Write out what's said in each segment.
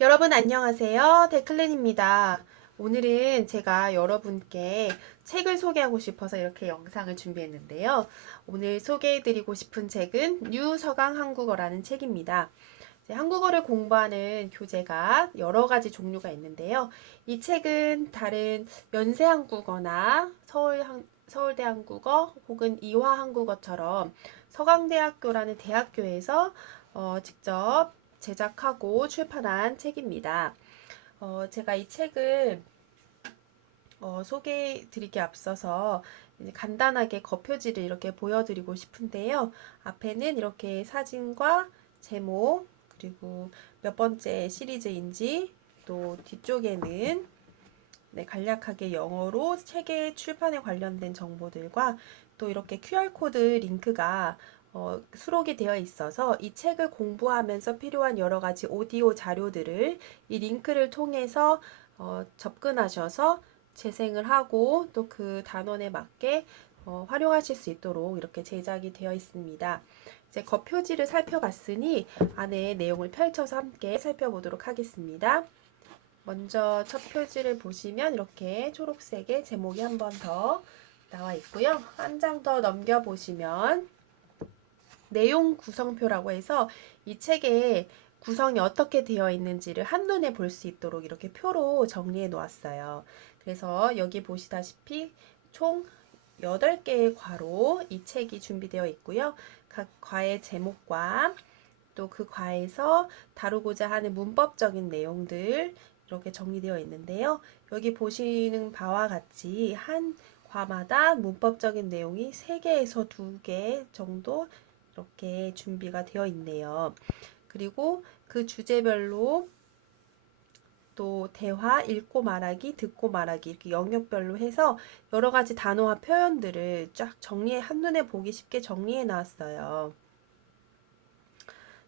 여러분 안녕하세요. 데클렌입니다. 오늘은 제가 여러분께 책을 소개하고 싶어서 이렇게 영상을 준비했는데요. 오늘 소개해드리고 싶은 책은 뉴서강 한국어라는 책입니다. 한국어를 공부하는 교재가 여러 가지 종류가 있는데요. 이 책은 다른 연세한국어나 서울대 한국어 혹은 이화 한국어처럼 서강대학교라는 대학교에서 직접 제작하고 출판한 책입니다. 제가 이 책을 소개해 드리기 앞서서 이제 간단하게 겉표지를 이렇게 보여드리고 싶은데요. 앞에는 이렇게 사진과 제목, 그리고 몇 번째 시리즈인지, 또 뒤쪽에는 간략하게 영어로 책의 출판에 관련된 정보들과 또 이렇게 QR코드 링크가 수록이 되어 있어서 이 책을 공부하면서 필요한 여러 가지 오디오 자료들을 이 링크를 통해서 접근하셔서 재생을 하고 또 그 단원에 맞게 활용하실 수 있도록 이렇게 제작이 되어 있습니다. 이제 겉표지를 살펴봤으니 안에 내용을 펼쳐서 함께 살펴보도록 하겠습니다. 먼저 첫 표지를 보시면 이렇게 초록색의 제목이 한 번 더 나와 있고요. 한 장 더 넘겨 보시면 내용 구성표라고 해서 이 책의 구성이 어떻게 되어 있는지를 한눈에 볼 수 있도록 이렇게 표로 정리해 놓았어요. 그래서 여기 보시다시피 총 8개의 과로 이 책이 준비되어 있고요. 각 과의 제목과 또 그 과에서 다루고자 하는 문법적인 내용들 이렇게 정리되어 있는데요. 여기 보시는 바와 같이 한 과마다 문법적인 내용이 3개에서 2개 정도 이렇게 준비가 되어 있네요. 그리고 그 주제별로 또 대화, 읽고 말하기, 듣고 말하기 이렇게 영역별로 해서 여러 가지 단어와 표현들을 쫙 한눈에 보기 쉽게 정리해 놨어요.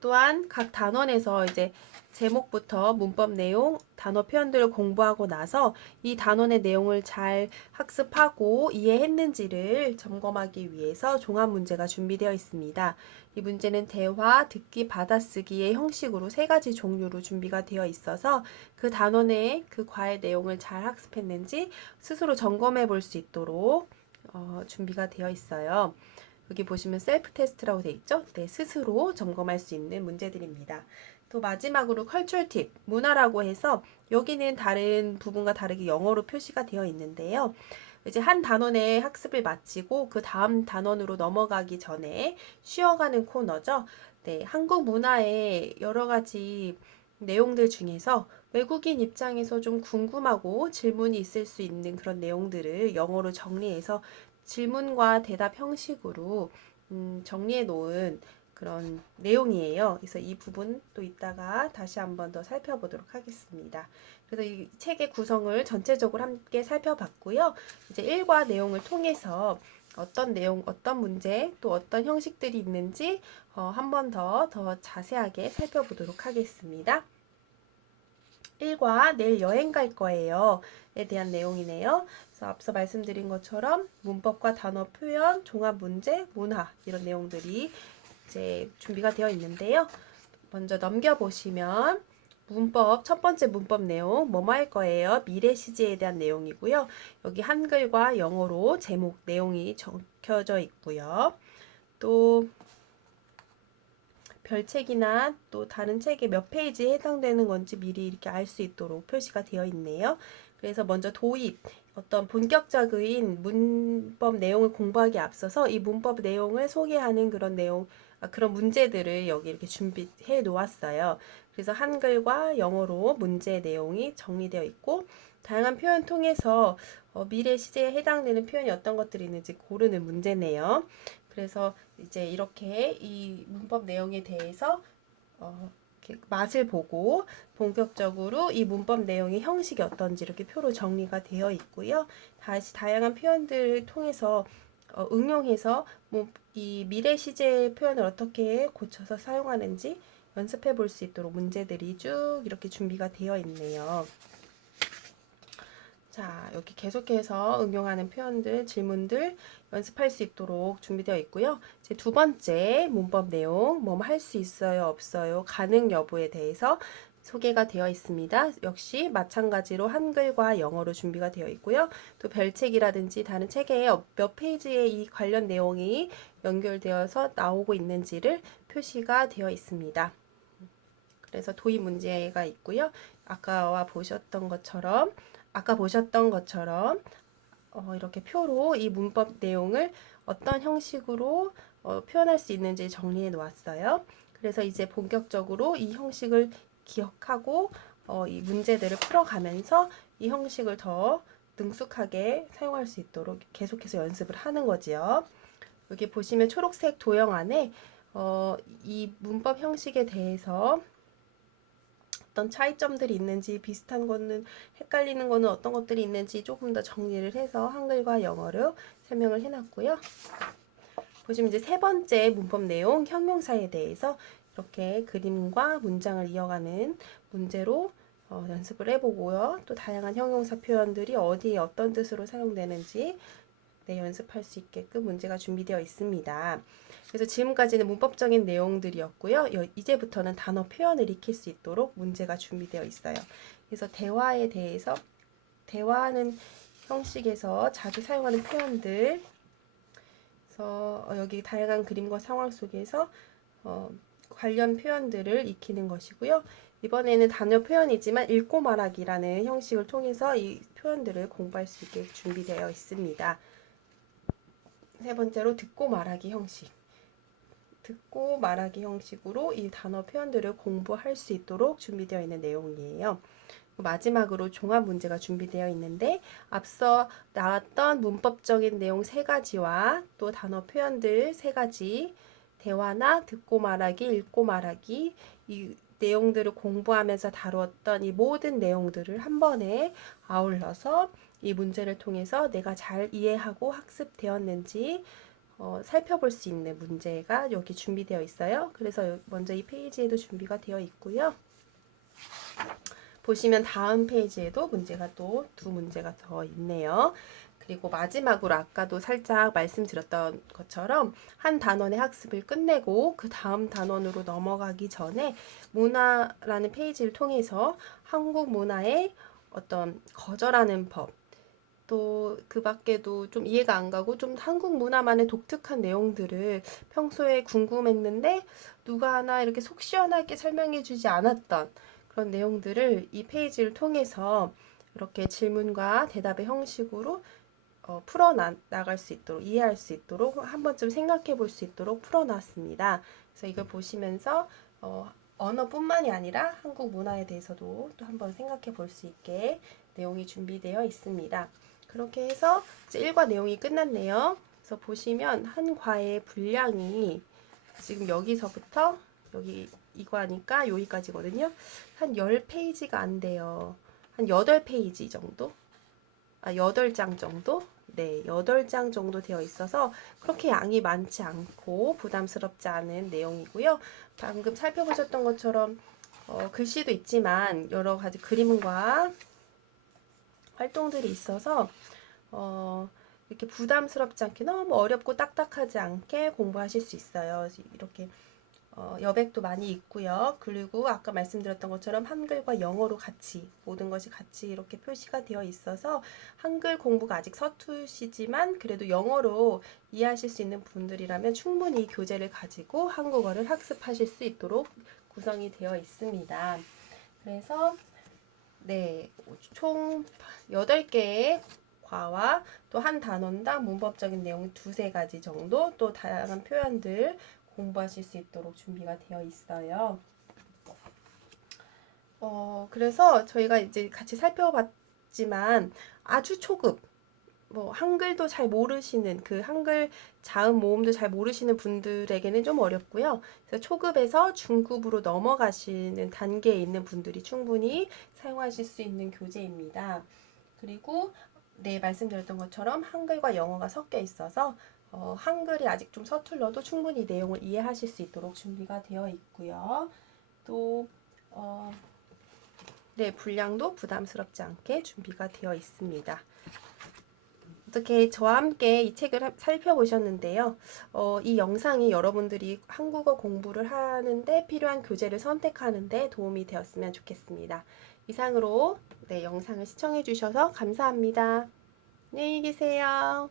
또한 각 단원에서 이제 제목부터 문법 내용, 단어 표현들을 공부하고 나서 이 단원의 내용을 잘 학습하고 이해했는지를 점검하기 위해서 종합 문제가 준비되어 있습니다. 이 문제는 대화, 듣기, 받아쓰기의 형식으로 3가지 종류로 준비가 되어 있어서 그 단원의 그 과의 내용을 잘 학습했는지 스스로 점검해 볼 수 있도록 준비가 되어 있어요. 여기 보시면 셀프 테스트라고 되어 있죠? 네, 스스로 점검할 수 있는 문제들입니다. 또 마지막으로 컬처럴 팁, 문화라고 해서 여기는 다른 부분과 다르게 영어로 표시가 되어 있는데요. 이제 한 단원의 학습을 마치고 그 다음 단원으로 넘어가기 전에 쉬어가는 코너죠. 네, 한국 문화의 여러 가지 내용들 중에서 외국인 입장에서 좀 궁금하고 질문이 있을 수 있는 그런 내용들을 영어로 정리해서 질문과 대답 형식으로 정리해 놓은 그런 내용이에요. 그래서 이 부분 또 이따가 다시 한번 더 살펴보도록 하겠습니다. 그래서 이 책의 구성을 전체적으로 함께 살펴봤고요. 이제 일과 내용을 통해서 어떤 내용, 어떤 문제, 또 어떤 형식들이 있는지 한 번 더 자세하게 살펴보도록 하겠습니다. 1과 내일 여행 갈 거예요. 에 대한 내용이네요. 그래서 앞서 말씀드린 것처럼 문법과 단어 표현, 종합 문제, 문화 이런 내용들이 이제 준비가 되어 있는데요. 먼저 넘겨보시면 문법, 첫 번째 문법 내용, 뭐뭐 할 거예요? 미래 시제에 대한 내용이고요. 여기 한글과 영어로 제목 내용이 적혀져 있고요. 또 별책이나 또 다른 책의 몇 페이지에 해당되는 건지 미리 이렇게 알 수 있도록 표시가 되어 있네요. 그래서 먼저 도입, 어떤 본격적인 문법 내용을 공부하기 앞서서 이 문법 내용을 소개하는 그런 내용, 그런 문제들을 여기 이렇게 준비해 놓았어요. 그래서 한글과 영어로 문제 내용이 정리되어 있고, 다양한 표현 통해서 미래 시제에 해당되는 표현이 어떤 것들이 있는지 고르는 문제네요. 그래서 이제 이렇게 이 문법 내용에 대해서 이렇게 맛을 보고 본격적으로 이 문법 내용의 형식이 어떤지 이렇게 표로 정리가 되어 있고요. 다시 다양한 표현들을 통해서 응용해서 이 미래 시제 표현을 어떻게 고쳐서 사용하는지 연습해 볼 수 있도록 문제들이 쭉 이렇게 준비가 되어 있네요. 자, 여기 계속해서 응용하는 표현들, 질문들 연습할 수 있도록 준비되어 있고요. 이제 두 번째 문법 내용, 뭐 할 수 있어요, 없어요, 가능 여부에 대해서 소개가 되어 있습니다. 역시 마찬가지로 한글과 영어로 준비가 되어 있고요. 또 별책이라든지 다른 책에 몇 페이지에 이 관련 내용이 연결되어서 나오고 있는지를 표시가 되어 있습니다. 그래서 도입 문제가 있고요. 아까 보셨던 것처럼 이렇게 표로 이 문법 내용을 어떤 형식으로 표현할 수 있는지 정리해 놓았어요. 그래서 이제 본격적으로 이 형식을 기억하고 이 문제들을 풀어가면서 이 형식을 더 능숙하게 사용할 수 있도록 계속해서 연습을 하는 거지요. 여기 보시면 초록색 도형 안에 이 문법 형식에 대해서 어떤 차이점들이 있는지, 비슷한 거는 헷갈리는 거는 어떤 것들이 있는지 조금 더 정리를 해서 한글과 영어로 설명을 해놨고요. 보시면 이제 세 번째 문법 내용 형용사에 대해서 이렇게 그림과 문장을 이어가는 문제로 연습을 해보고요. 또 다양한 형용사 표현들이 어디에 어떤 뜻으로 사용되는지 연습할 수 있게끔 문제가 준비되어 있습니다. 그래서 지금까지는 문법적인 내용들이었고요. 이제부터는 단어 표현을 익힐 수 있도록 문제가 준비되어 있어요. 그래서 대화에 대해서 대화하는 형식에서 자주 사용하는 표현들, 그래서 여기 다양한 그림과 상황 속에서 관련 표현들을 익히는 것이고요. 이번에는 단어 표현이지만 읽고 말하기라는 형식을 통해서 이 표현들을 공부할 수 있게 준비되어 있습니다. 세 번째로 듣고 말하기 형식. 듣고 말하기 형식으로 이 단어 표현들을 공부할 수 있도록 준비되어 있는 내용이에요. 마지막으로 종합 문제가 준비되어 있는데 앞서 나왔던 문법적인 내용 3가지와 또 단어 표현들 3가지, 대화나 듣고 말하기, 읽고 말하기, 이 내용들을 공부하면서 다루었던 이 모든 내용들을 한 번에 아울러서 이 문제를 통해서 내가 잘 이해하고 학습되었는지 살펴볼 수 있는 문제가 여기 준비되어 있어요. 그래서 먼저 이 페이지에도 준비가 되어 있고요. 보시면 다음 페이지에도 문제가 또 2문제가 더 있네요. 그리고 마지막으로 아까도 살짝 말씀드렸던 것처럼 한 단원의 학습을 끝내고 그 다음 단원으로 넘어가기 전에 문화라는 페이지를 통해서 한국 문화의 어떤 거절하는 법, 또 그 밖에도 좀 이해가 안 가고 좀 한국 문화만의 독특한 내용들을 평소에 궁금했는데 누가 하나 이렇게 속 시원하게 설명해 주지 않았던 그런 내용들을 이 페이지를 통해서 이렇게 질문과 대답의 형식으로 풀어나갈 수 있도록, 이해할 수 있도록 한 번쯤 생각해 볼 수 있도록 풀어놨습니다. 그래서 이걸 보시면서 언어뿐만이 아니라 한국 문화에 대해서도 또 한번 생각해 볼 수 있게 내용이 준비되어 있습니다. 그렇게 해서 이제 1과 내용이 끝났네요. 그래서 보시면 한 과의 분량이 지금 여기서부터 여기 이과니까 여기까지거든요. 한 10페이지가 안 돼요. 한 8페이지 정도? 8장 정도? 네, 8장 정도 되어 있어서 그렇게 양이 많지 않고 부담스럽지 않은 내용이고요. 방금 살펴보셨던 것처럼 글씨도 있지만 여러 가지 그림과 활동들이 있어서 이렇게 부담스럽지 않게 너무 어렵고 딱딱하지 않게 공부하실 수 있어요. 이렇게 여백도 많이 있고요. 그리고 아까 말씀드렸던 것처럼 한글과 영어로 같이 모든 것이 같이 이렇게 표시가 되어 있어서 한글 공부가 아직 서투시지만 그래도 영어로 이해하실 수 있는 분들이라면 충분히 교재를 가지고 한국어를 학습하실 수 있도록 구성이 되어 있습니다. 그래서 네, 총 8개의 과와 또 한 단원당 문법적인 내용 2~3가지 정도 또 다양한 표현들 공부하실 수 있도록 준비가 되어 있어요. 그래서 저희가 이제 같이 살펴봤지만 아주 초급, 한글도 잘 모르시는 그 한글 자음 모음도 잘 모르시는 분들에게는 좀 어렵고요. 그래서 초급에서 중급으로 넘어가시는 단계에 있는 분들이 충분히 사용하실 수 있는 교재입니다. 그리고 네, 말씀드렸던 것처럼 한글과 영어가 섞여 있어서 한글이 아직 좀 서툴러도 충분히 내용을 이해하실 수 있도록 준비가 되어 있고요. 또 네, 분량도 부담스럽지 않게 준비가 되어 있습니다. 어떻게 저와 함께 이 책을 살펴보셨는데요. 이 영상이 여러분들이 한국어 공부를 하는데 필요한 교재를 선택하는데 도움이 되었으면 좋겠습니다. 이상으로 네, 영상을 시청해 주셔서 감사합니다. 안녕히 계세요.